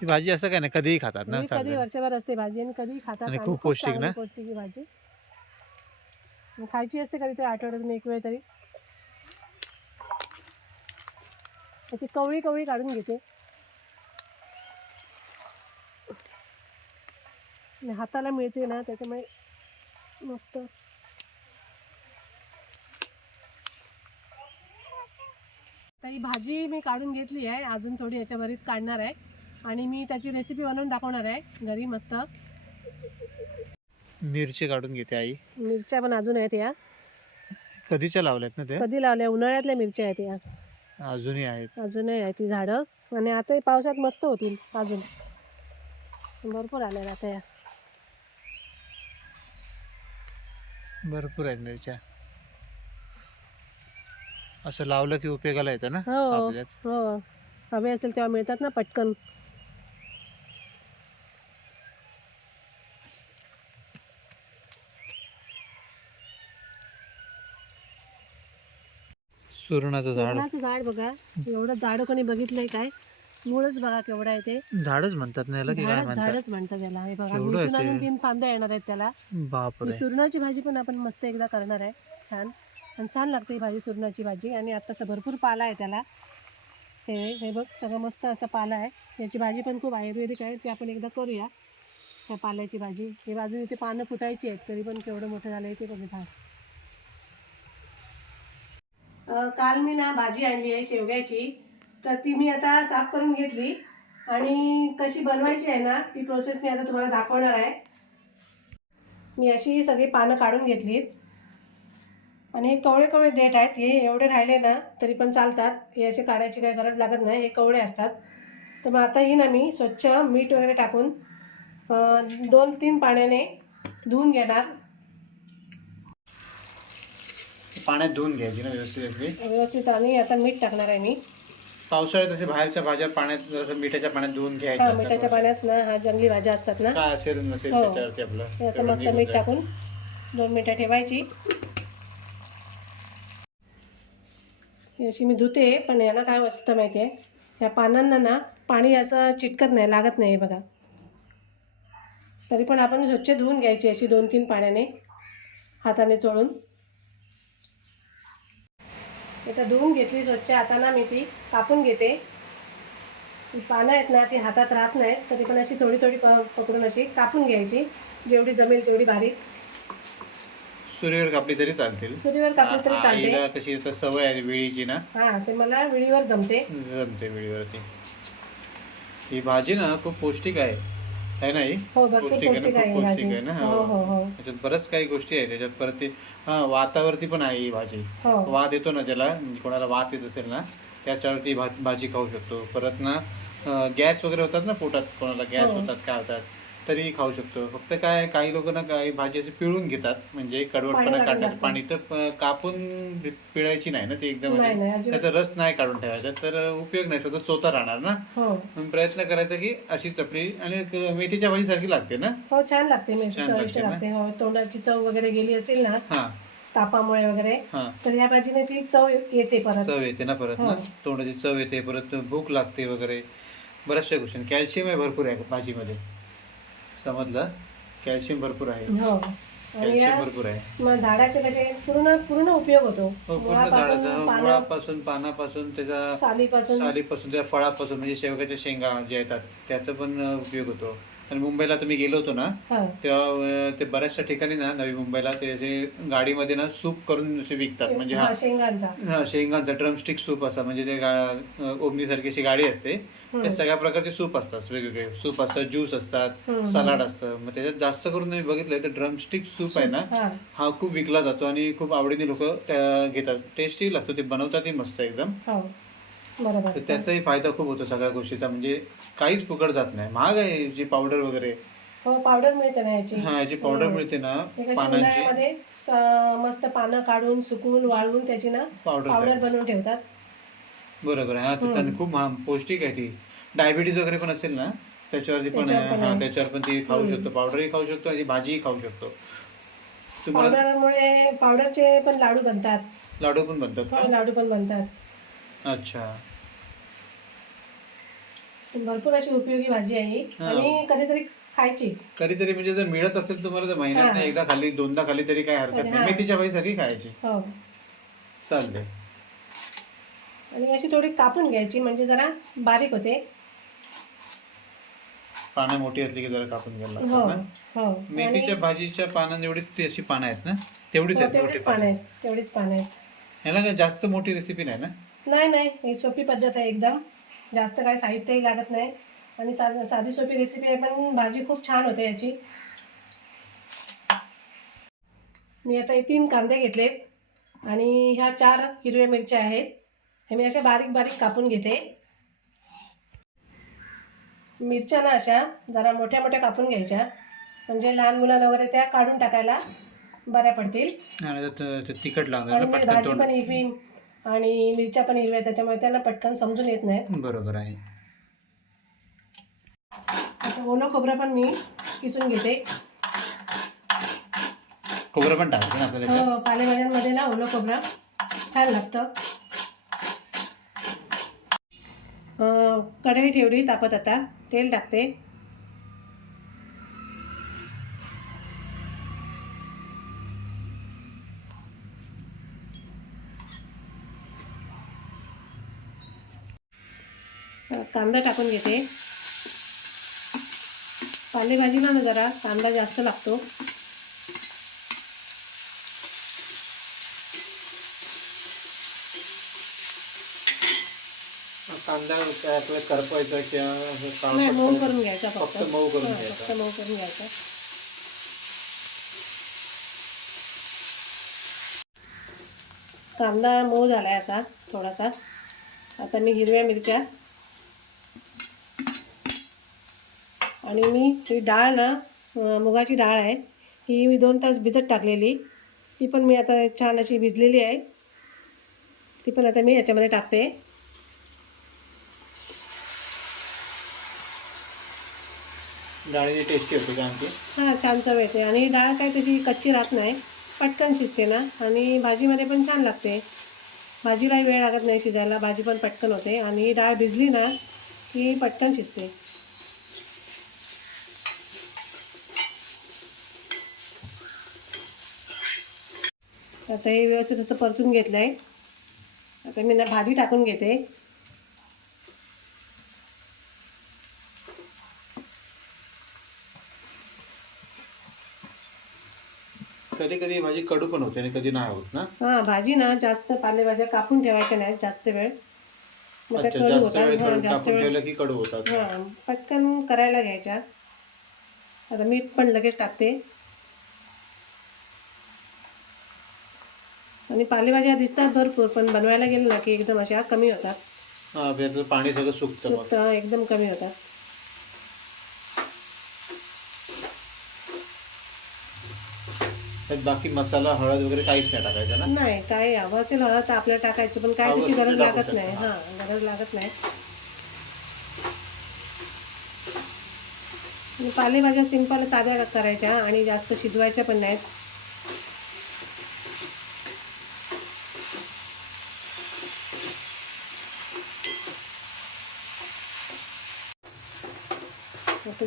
ही भाजी असं काय नाही कधीही खातात ना ही कधी वर्षभर असते भाजी आणि कधी खातात आणि खूप पौष्टिक चांगली ना? पौष्टिक ही भाजी. आणि खायची असते कधीतरी आठवड्यातून एक वेळ तरी. त्याची कवळी कवळी काढून घेते. आणि हाताला मिळते ना त्याच्यामुळे मस्त. तर ही भाजी मी काढून घेतली आहे अजून थोडी याच्या भरीत काढणार आहे. आणि मी त्याची रेसिपी बनवून दाखवणार आहे. घरी मस्त. मिरची काढून घेते आई. मिरच्या पण अजून आहेत या. कधीच्या लावल्यात ना ते कधी लावल्या? उन्हाळ्यातल्या मिरच्या आहेत या. अजूनही आहेत. अजूनही आहे ती झाडं. आणि आता हे पावसात मस्त होतील अजून. भरपूर आल्या आता या. भरपूर आहेत मिरच्या. असं लावलं की उपयोगाला येतं ना हो. आपल्याच? हो. हवे असेल तेव्हा मिळतात ना पटकन. सुरणाचं झाड. सुरणाचं झाड बघा. एवढं झाड कोणी बघितलंय काय? मुळच बघा केवढं आहे ते. झाडच म्हणतात ना याला की काय झाडच म्हणतात? झाडच म्हणतात त्याला हे बघा केवढं आहे इथून ते? अजून तीन फांद्या येणार आहेत त्याला. बापरे. सुरणाची भाजी पण आपण मस्त एकदा करणार आहे. छान. आणि छान लागते ही भाजी सुरणाची भाजी. आणि आत्ताचा भरपूर पाला आहे त्याला. हे हे बघ सगळं मस्त असा पाला आहे. याची भाजी पण खूप आयुर्वेदिक आहे. ती आपण एकदा करूया त्या पाल्याची भाजी. हे बाजू इथे पानं फुटायची आहेत तरी पण केवढं मोठं झालं ते बघ झाड. काल मी ना भाजी आणली आहे शेवग्याची. तर ती मी आता साफ करून घेतली. आणि कशी बनवायची आहे ना ती प्रोसेस मी आता तुम्हाला दाखवणार आहे. मी अशी सगळी पानं काढून घेतलीत. आणि हे कवळे कवळे देठ आहेत. हे एवढे राहिले ना तरी पण चालतात. हे असे काढायची काही गरज लागत नाही. हे कवळे असतात. तर मग आता ही ना मी स्वच्छ मीठ वगैरे टाकून दोन तीन पाण्याने धुवून घेणार. पाण्यात धुवून घ्यायची ना व्यवस्थित अगदी. व्यवस्थित आणि आता मीठ टाकणार आहे मी. पावसाळ्यात असे बाहेरच्या भाज्या पाण्यात जसं मिठाच्या पाण्यात धुवून हा घ्यायच्या मिठाच्या पाण्यात ना हा जंगली भाज्या असतात ना. काय असेल नसेल हो. त्याच्यावरती आपलं. मस्त मीठ टाकून दोन मिनटं ठेवायची. ही अशी मी धुते पण याला काय असतं माहिती आहे या पानांना ना पाणी असं चिटकत नाही लागत नाही बघा. तरी पण आपण स्वच्छ धुवून घ्यायची अशी दोन तीन पाण्याने हाताने चोळून. इथं धुवून घेतली स्वच्छ हाताना मी ती कापून घेते. पानं आहेत ना ती हातात राहत नाहीत तरी पण अशी थोडी थोडी प पकडून अशी कापून घ्यायची. जेवढी जमेल तेवढी बारीक. सूर्यावर कापली तरी चालतील. सुरीवर कापली तरी चालते. आईला कशी तर सवय आहे वेळीची ना. हा ते मला विडीवर जमते. जमते वेळीवरती. ही भाजी ना खूप पौष्टिक आहे. आहे ना ही? हो भरपूर पौष्टिक आहे ना? खूप पौष्टिक भाजी आहे ना? हो हो हो. त्याच्यात बरंच काही गोष्टी आहेत. त्याच्यात परत ते हा वातावरती पण आहे ही भाजी. हो. वात येतो ना ज्याला? म्हणजे कोणाला वात येत असेल ना त्याच्यावरती भा भाजी खाऊ शकतो. परत ना गॅस वगैरे होतात ना पोटात? कोणाला गॅस. होतात काय होतात? तरी खाऊ शकतो. फक्त काय काही लोक ना काही भाजी अशी पिळून घेतात. म्हणजे कडवटपणा काढण्याचं. पाणी तर कापून पिळायची नाही ना ती एकदम त्याचा रस नाही काढून ठेवायचा. तर उपयोग नाही स्वतः चोता राहणार ना. हो. प्रयत्न करायचा की अशी चपली आणि मेथीच्या भाजी सारखी लागते ना. हो छान लागते चविष्ट लागते हो तोंडाची चव वगैरे गेली असेल ना हा. तापामुळे वगैरे हा. तर या भाजीने ती चव येते परत. चव येते ना परत ना. हो. तोंडाची चव येते परत भूक लागते वगैरे. बऱ्याचशा गोष्टी. कॅल्शियम आहे भरपूर आहे भाजीमध्ये. समजलं कॅल्शियम भरपूर आहे. हो. आणि कॅल्शियम या भरपूर आहे. झाडाचे कसे पूर्ण पूर्ण उपयोग होतो. हो पूर्ण मुळापासून झाडाचा पानं मुळापासून पानापासून त्याच्या सालीपासून? सालीपासून त्या फळापासून म्हणजे शेवग्याच्या शेंगा जे येतात त्याचा पण अं, उपयोग होतो. आणि मुंबईला तुम्ही गेलो होतो ना तेव्हा ते बऱ्याचशा ठिकाणी ना नवी मुंबईला ते जे गाडीमध्ये ना सूप करून असे विकतात. म्हणजे हा शेंगांचा. हा शेंगांचा ड्रमस्टिक सूप असा म्हणजे ते ओमनीसारखी अशी गाडी असते. त्या सगळ्या प्रकारचे सूप असतात वेगवेगळे. सूप असतात ज्यूस असतात. सलाड असतं. मग त्याच्यात जास्त करून मी बघितलंय तर ड्रमस्टिक सूप आहे ना हा खूप विकला जातो आणि खूप आवडीने लोक त्या घेतात. टेस्टी लागतो ते बनवतातही मस्त एकदम. हो. बरोबर. तर त्याचाही फायदा खूप होतो सगळ्या गोष्टीचा. म्हणजे काहीच फुकट जात नाही. महाग आहे जी पावडर वगैरे. हो पावडर मिळते ना याची. हा याची पावडर मिळते ना हे कशी पानांची. उन्हाळ्यामध्ये स- मस्त पानं काढून सुकवून वाळवून त्याची ना पावडर पावडर बनवून ठेवतात. बरोबर आहे. हा तर त्यांनी खूप पौष्टिक आहे ती. डायबिटीज वगैरे पण असेल ना त्याच्यावरती पण त्याच्यावर पण हा आहे. त्याच्यावर पण ती खाऊ शकतो. पावडरही खाऊ शकतो आणि भाजीही खाऊ शकतो. तुम्हाला पावडरमुळे पावडरचे पण लाडू बनतात. लाडू पण बनतात हो, लाडू पण बनतात. अच्छा. भरपूर अशी उपयोगी भाजी आहे ही. आणि कधीतरी खायची. कधीतरी म्हणजे जर मिळत असेल तुम्हाला तर महिन्यात हा. एकदा खाली दोनदा खाली तरी काय हरकत हा. नाही मेथीच्या भाजीसारखी खायची. हो. चालते आणि अशी थोडी कापून घ्यायची म्हणजे जरा बारीक होते. पानं मोठी असली की जरा कापून घ्यायला हो लागतात ना? हो. आणि मेथीच्या भाजीच्या पानं एवढीच ती अशी पानं आहेत ना? तेवढीच हो, आहेत मोठी तेवढीच पानं. आहेत तेवढीच पानं आहेत. ह्याला काय जास्त मोठी रेसिपी नाही ना? नाही नाही. ही सोपी पद्धत आहे एकदम. जास्त काही साहित्यही लागत नाही. आणि सा साधी सोपी रेसिपी आहे पण भाजी खूप छान होते याची. मी आता हे तीन कांदे घेतलेत. आणि ह्या चार हिरव्या मिरच्या आहेत. हे मी अशा बारीक बारीक कापून घेते. मिरच्या ना अशा जरा मोठ्या मोठ्या कापून घ्यायच्या. म्हणजे लहान मुलांना वगैरे त्या काढून टाकायला बऱ्या पडतील. तिखट लागणार भाजी पण हिरवी आणि मिरच्या पण हिरव्या त्याच्यामुळे त्यांना पटकन समजून येत नाहीत. बरोबर आहे. आता ओलं खोबरं पण मी किसून घेते. खोबरं पण टाकायचं ना आपल्याला याच्यात? हो पालेभाज्यांमध्ये ना ओलं खोबरं छान लागतं. अं, कढई ठेवली तापत आता. तेल टाकते. कांदा टाकून घेते. पालेभाजीला ना जरा कांदा जास्त लागतो. कांदा आपल्याला करपायचा किंवा नाही मऊ. करून घ्यायचा फक्त. मऊ करून घ्यायचा. फक्त मऊ करून घ्यायचा. कांदा मऊ झालाय असा थोडासा. आता मी हिरव्या मिरच्या आणि मी ही डाळ ना मुगाची डाळ आहे ही मी दोन तास भिजत टाकलेली. ती पण मी आता छान अशी भिजलेली आहे. ती पण आता मी याच्यामध्ये टाकते. डाळीची टेस्टी होते का आमची हां छान चव येते. आणि डाळ काय तशी कच्ची राहत नाही पटकन शिजते ना. आणि भाजीमध्ये पण छान लागते. भाजीलाही वेळ लागत नाही शिजायला भाजी पण पटकन होते. आणि ही डाळ भिजली ना की पटकन शिजते. आता हे व्यवस्थित असं परतून घेतलं आहे आता मी ना भाजी टाकून घेते. कधी कधी भाजी कडू पण होते आणि कधी नाही होत ना? हां भाजी ना जास्त पालेभाज्या कापून ठेवायच्या नाहीत जास्त वेळ. मग त्या अच्छा कडू जास्त होतात वेळ हां करून जास्त टाकून वेळ. ठेवलं की कडू होतात. हां पटकन करायला घ्यायच्या. आता मीठ पण लगेच टाकते. आणि पालेभाज्या दिसतात भरपूर पण बनवायला गेलं ना की एकदम अशा कमी होतात. हा त्याचं पाणी सगळं सुकतं मग. सुक्त एकदम कमी होतात. त्यात बाकी मसाला हळद वगैरे काहीच नाही टाकायचं ना? नाही काय हवं असेल हवं तर आपल्याला टाकायचं पण काय त्याची गरज टाकू लागत नाही. हां गरज लागत नाही. आणि पालेभाज्या सिंपल साध्या करायच्या आणि जास्त शिजवायच्या पण नाहीत.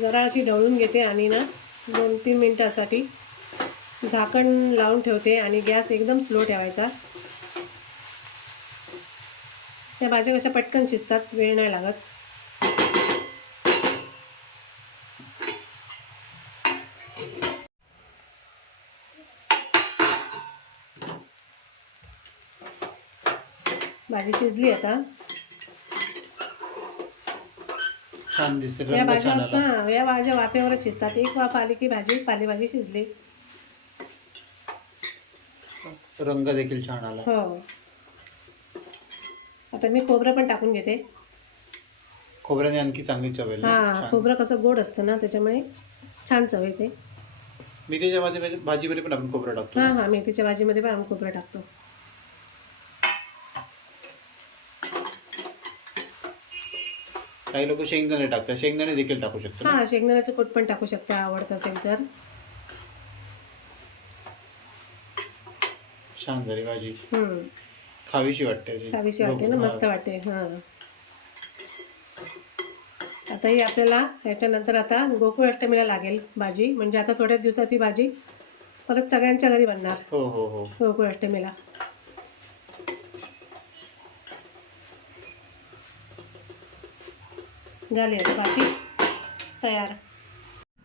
जरा अशी ढवळून घेते आणि ना दोन तीन मिनटासाठी झाकण लावून ठेवते आणि गॅस एकदम स्लो ठेवायचा. त्या भाज्या कशा पटकन शिजतात वेळ नाही लागत. भाजी शिजली आता. छान दिसते या रंग भाज्या छान आला. हां या भाज्या वाफेवरच शिजतात. एक वाफ आली की भाजी पालेभाजी शिजली. रंग देखील छान आला. हो. आता मी खोबरं पण टाकून घेते. खोबऱ्याने आणखी चांगली चव येईल ना? हां छान. खोबरं कसं गोड असतं ना त्याच्यामुळे छान चव येते. मेथीच्या भाजी भाजीमध्ये पण आपण खोबरं टाकतो. हां हां मेथीच्या भाजीमध्ये पण आम्ही खोबरं टाकतो. काही लोक शेंगदाणे टाकतात शेंगदाणे देखील टाकू शकतो ना? हां शेंगदाण्याचं कूट पण टाकू शकते आवडत असेल तर छान झाली भाजी हम्म. खावीशी वाटते अशी. खावीशी वाटते ना बघ, मस्त हा. वाटते हां आता ही आपल्याला याच्यानंतर आता गोकुळ अष्टमीला लागेल भाजी म्हणजे आता थोड्या दिवसात ही भाजी परत सगळ्यांच्या घरी बनणार हो हो हो गोकुळ अष्टमीला झाली आता भाजी. तयार.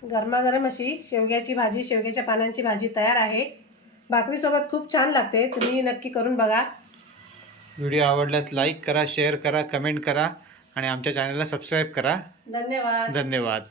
गरमागरम अशी शेवग्याची भाजी शेवग्याच्या पानांची भाजी तयार आहे. भाकरीसोबत खूप छान लागते. तुम्ही नक्की करून बघा. व्हिडिओ आवडल्यास लाईक करा शेअर करा कमेंट करा आणि आमच्या चॅनलला सबस्क्राईब करा. धन्यवाद. धन्यवाद.